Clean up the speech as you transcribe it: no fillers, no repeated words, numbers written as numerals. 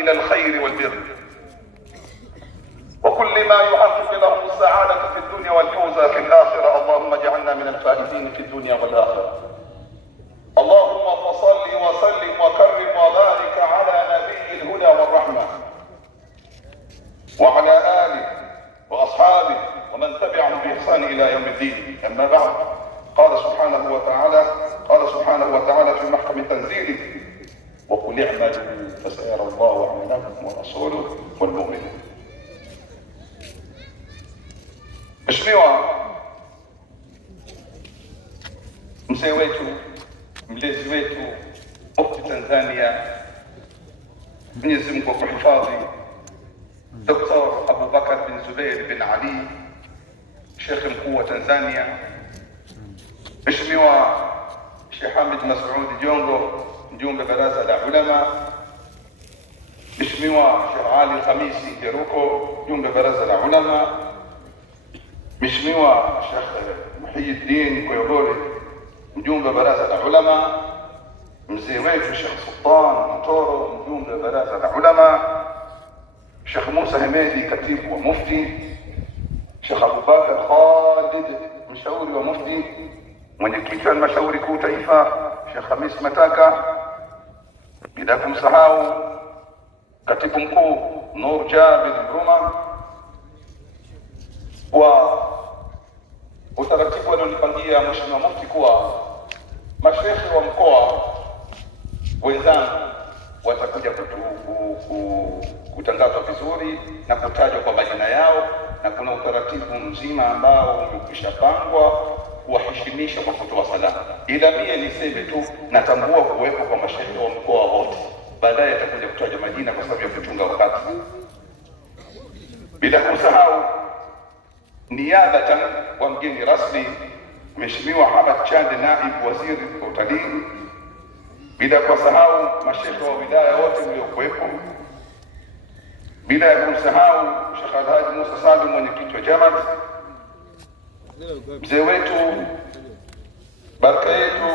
إلى الخير والبر، وكل ما يحقق لهم السعادة في الدنيا والفوز في الآخرة. اللهم اجعلنا من الفائزين في الدنيا والآخرة. اللهم فصل وسلم وكرم وبارك على نبي الهدى والرحمة وعلى آله وأصحابه ومن تبعهم بإحسان إلى يوم الدين. أما بعد، قال سبحانه وتعالى في محكم تنزيله: وقل اعملوا فسيرى الله عملكم ورسوله والمؤمنون. Mheshimiwa mzee wetu, mlezi wetu, Mufti Tanzania, Mwenyezi Mungu akuhifadhi, Dr. Abubakar bin Zubeir bin Ali, Sheikh mkuu wa Tanzania, Mheshimiwa Sheikh Hamid Mas'ud Jongo, mjumbe baraza la ulama, Mheshimiwa Sheikh Ali Khamisi Jeruko, mjumbe baraza la ulama, Mheshimiwa Sheikh Muhyiddin Koyogole, mjumbe baraza la ulama, mzee wetu Sheikh Sultan Mtoro, mjumbe baraza la ulama, Sheikh Musa Hemedi, katibu wa mufti, Sheikh Abubakar Khalid, mshauri wa mufti, mwenyekiti wa halmashauri kuu taifa Sheikh Hamis Mataka, bila kumsahau katibu mkuu Nur Jabir Bruma, kwa utaratibu wanaonipangia Mheshimiwa Mufti kuwa masheikh wa mkoa wenzangu watakuja kutangazwa vizuri na kutajwa kwa majina yao, na kuna utaratibu mzima ambao umekushapangwa kuwaheshimisha kwa kutoa salamu. Ila mie niseme tu, natambua kuwepo kwa masheikh wa mkoa wote, baadaye atakuja kutajwa majina kwa sababu ya kuchunga wakati. Bila kusahau niabatan wa mgeni rasmi Mheshimiwa Hamad Chande, naibu waziri wa utalii, bila kusahau masheikh wa wilaya wote mliokuwepo, bila ya kumsahau Sheikh Alhaji Musa Salim, mwenyekiti wa Jamaat, mzee wetu, baraka yetu